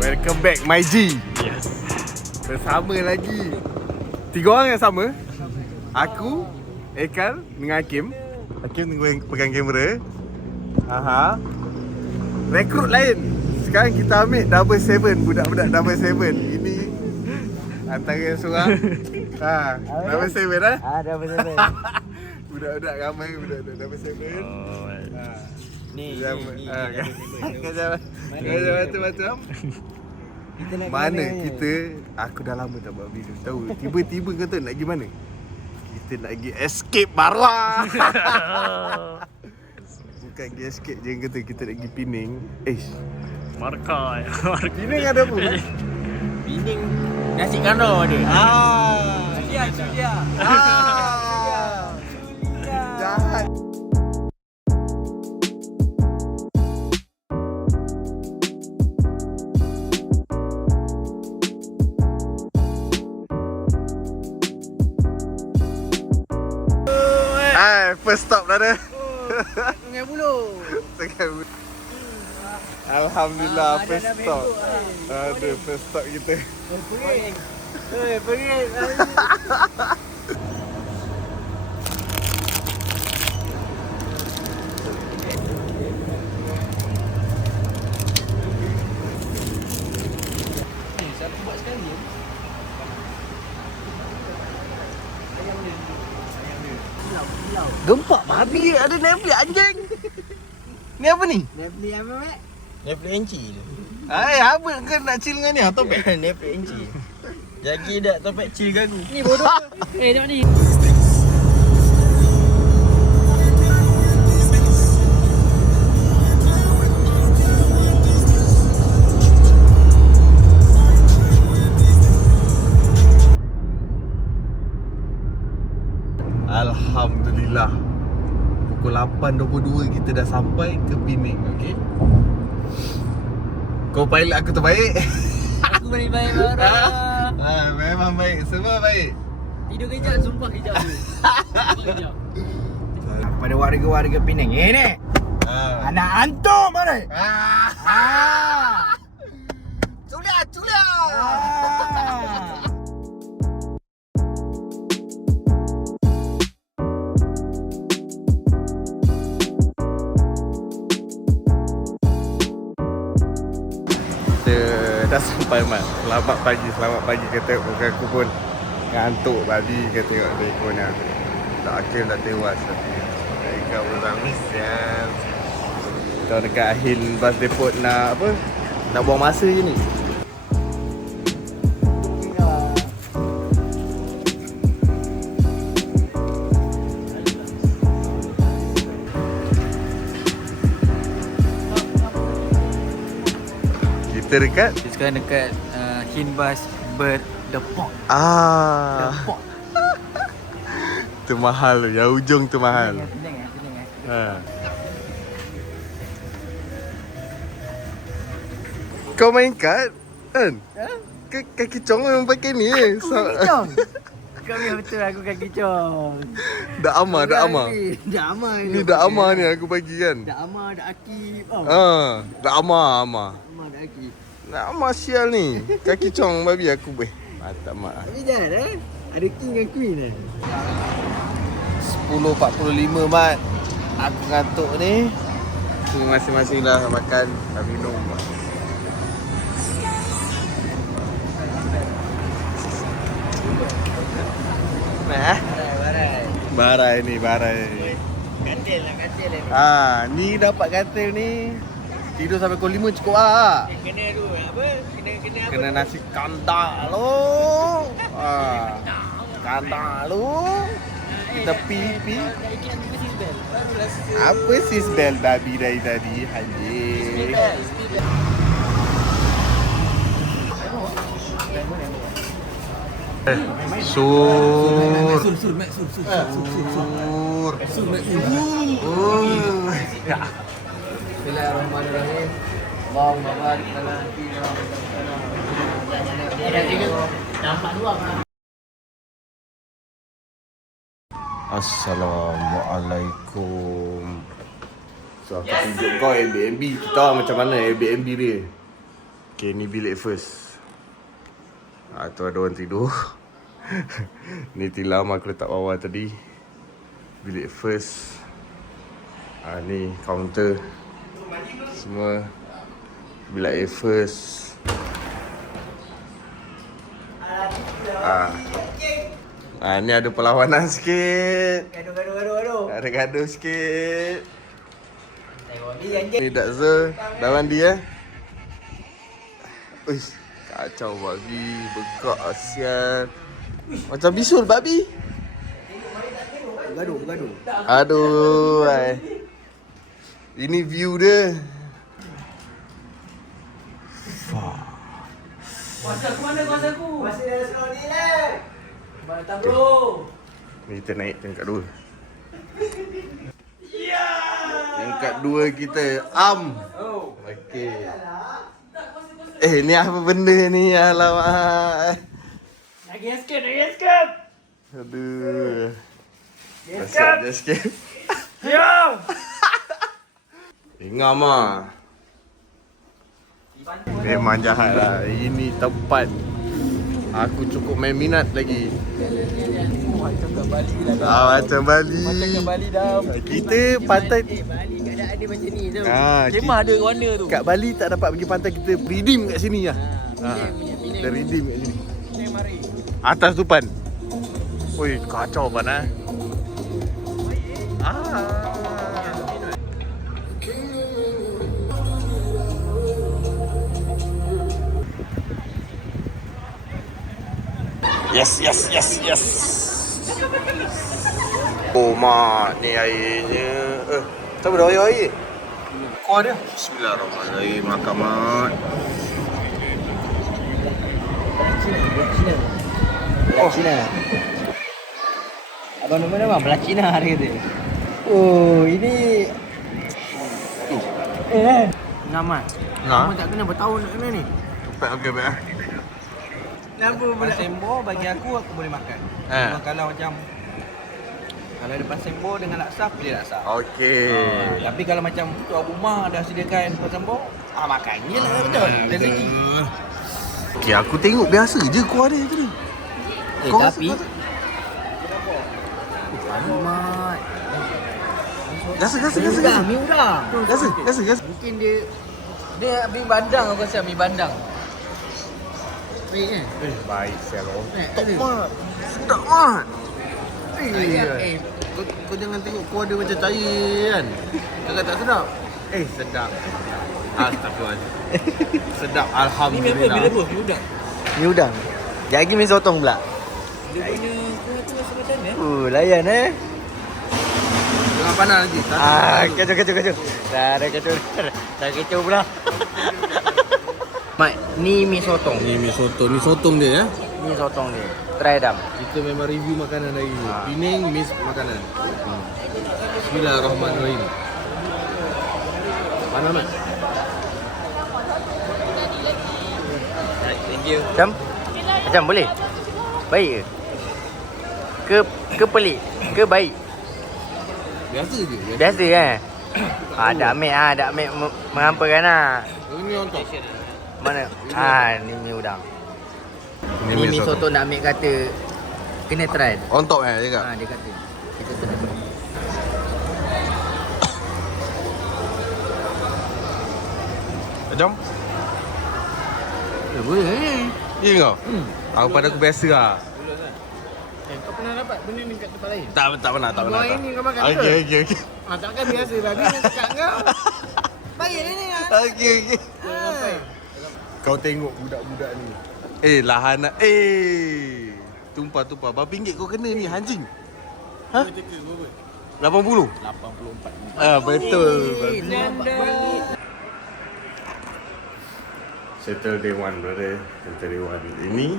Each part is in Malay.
Welcome back my G. Yes. Bersama lagi 3 orang yang sama. Aku, Ekal dengan Hakim. Hakim pegang kamera. Rekrut lain. Sekarang kita ambil Double 7, budak-budak Double 7. Ini antara seorang. Double 7 lah. Double 7. Budak-budak ramai, budak-budak Double 7. Ni. Macam-macam. Mana kita, aku dah lama tak buat video. Tahu, tiba-tiba kata nak pergi mana? Kita nak pergi escape Marwah. Bukan pergi escape je, kata kita nak pergi Pening. Markah. Pening ada apa? Pening nasi kandar dia. Sudia. Jahat. First stop dah ada. Sungai Buloh. Alhamdulillah first stop. Aduh, first stop kita. Pergi. Siapa buat sekali? Gempak babi ada Netflix anjing. Ni apa ni? Netflix apa, Mek? Netflix and chill. Apa ke nak chill dengan ni? Topik. Netflix and chill. Jadi dak topik chill gagu. Ni bodoh. Tengok ni. Alhamdulillah. Pukul 8.22 kita dah sampai ke Pening, okey? Kau pilot aku terbaik. Aku baik orang. Memang baik, semua baik. Tidur kejap, sumpah kejap tu. Pada warga-warga Penang. Ni. Anak antum mana? Culia. Dah sampai Mat. Selamat pagi kata aku pun ngantuk babi kata tengok telefon ni. Tak akhir dah tewas tapi kau orang mesian. Kita dekat Hill Bus Depot nak apa? Nak buang masa je ni. Kita dekat Sekarang dekat Hinbus Berdepok. Depok. Tu mahal tu, yang ujung tu mahal. Tenang. Kau main kad kan? Kaki cong memang pakai ni Kaki cong. Kau biar betul aku kaki cong. Dak Amar. Dah ama Ni Dak Amar ni aku bagi kan. Dak ama, dak Akib. Dak Amar. Ama, dak Akib. Dak Amar sial ni. Kaki cong babi aku mantap mak. Tapi jangan ada king dan queen 10.45 Mat. Aku ngantuk ni. Masing-masing dah makan, dah minum. Barai ni. Katil lah. Ni dapat katil ni. Tidur sampai pukul 5 cukup lah. Kena tu apa? Kena apa? Kena nasi kandak lu. Kandak lu. Kita pipi. Apa sis bel babi dari tadi anjing. Sur. Bismillahirrahmanirrahim. Allahumma barik lana fi Ada tiga. Nampak dua. Assalamualaikum. So aku tunjuk kau Airbnb. Kita tahu macam mana Airbnb dia. Okay, ni bilik first. Tu ada orang tidur. Ni tilam aku letak bawah tadi. Bilik first. Ni kaunter. Semua. Bilik first. Ni ada perlawanan sikit. Gaduh. Ada gaduh sikit. Tengok ni anjing. Ni Dakza. Dah mandi Uish, kacau babi. Begak asian. Macam bisul babi. Gaduh. Aduh. Ini view dia. Kuasaku. Masih ada slow ni lah. Mana tak bro? Ni kita naik tingkat 2. Tingkat 2 kita Okey. Ni apa benda ni? Alamak. Lagi escape. Aduh. Dia escape. Diam. Ingam Memang jahat lah. Ini tempat aku cukup main minat lagi. Macam kat Bali lah. Macam Bali. Macam kat Bali dah. Kita pantai Bali keadaan dia macam ni tu. Kemah Kemah ada warna tu. kat Bali tak dapat pergi pantai, kita redeem kat sini lah. Kita redeem kat sini. Mari. Atas tu Pan. Oi, kacau Pan Yes. Oh mak, ni airnya. Siapa dah air? Kau ada? Bismillahirrahmanirrahim. Makan mat. Cina. Abang nama belah Cina hari tu. Oh, ini Nama. Kamu tak kena bertahun nak kena ni. Tupat okey baik. Kenapa pula? Sembo bagi aku boleh makan. Kalau macam kalau ada pasembo dengan laksa, pilih laksa. Okey. Tapi kalau macam tuan rumah dah sediakan pasembo, makan je lah betul. Rezeki. Okey, aku tengok biasa je kau ada tadi. Tapi Mat. Gasa. Mi udang. Gasa. Mungkin dia mi bandang, aku rasa mi bandang. Baik kan? Baik Sero. Top mat. Sedap mat. Kau jangan tengok kau ada macam cair kan. Cakap tak sedap. Sedap. Astagfirullahaladzim. Sedap, alhamdulillah. Bila apa? Mi udang. Mi udang. Lagi mi sotong pula. Dia punya kuah tu rasa macam mana? Layan Jangan panas nanti. Kacau. Dah kacau pula. Mat, ni mi sotong. Ni mi sotong dia Mi sotong dia. Try dam. Kita memang review makanan hari ni. Penang miss makanan. Bismillahirrahmanirrahim. Mana Mat? Thank you. Macam boleh? Baik ke? Ke pelik? Ke baik? Biasa je. Biasa kan? Dak ambil mengampakan lah. Ini on top. Mana? Ni mi udang. Ni mi soto nak ambil kata kena try. On top cakap. Dia kata. Kita kena. Jom. Boleh. Ya kau? Aku pada aku biasa lah. Kau pernah dapat benda ni kat tempat lain? Tak pernah. Buah ini kau makan ke? Okey. Takkan biasa babi nak cakap kau. Baik ni lah. Okey. Kau tengok budak-budak ni. Lahan. Tumpah. Berapa ringgit kau kena ni anjing? 80? 84. Betul. Settle day one brother. Settle day one. Ini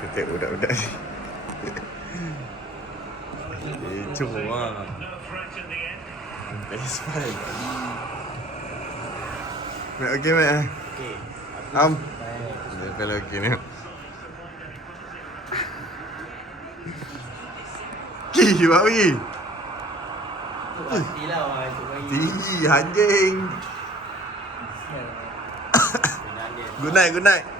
kita budak-budak ni. Cuma best friend. Okay mate. Dia kalau okay ni. Buat pergi. Pasti lah orang esok pagi. Tinggi anjing. Good night.